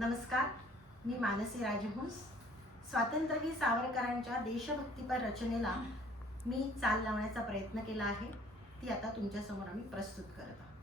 नमस्कार मी मानसी राजभूस स्वातंत्र्यवीर सावरकरांच्या देशभक्तीपर रचनेला मी चाल लावण्याचा प्रयत्न केला आहे. ती आता तुमच्यासमोर आम्ही प्रस्तुत करत आहोत.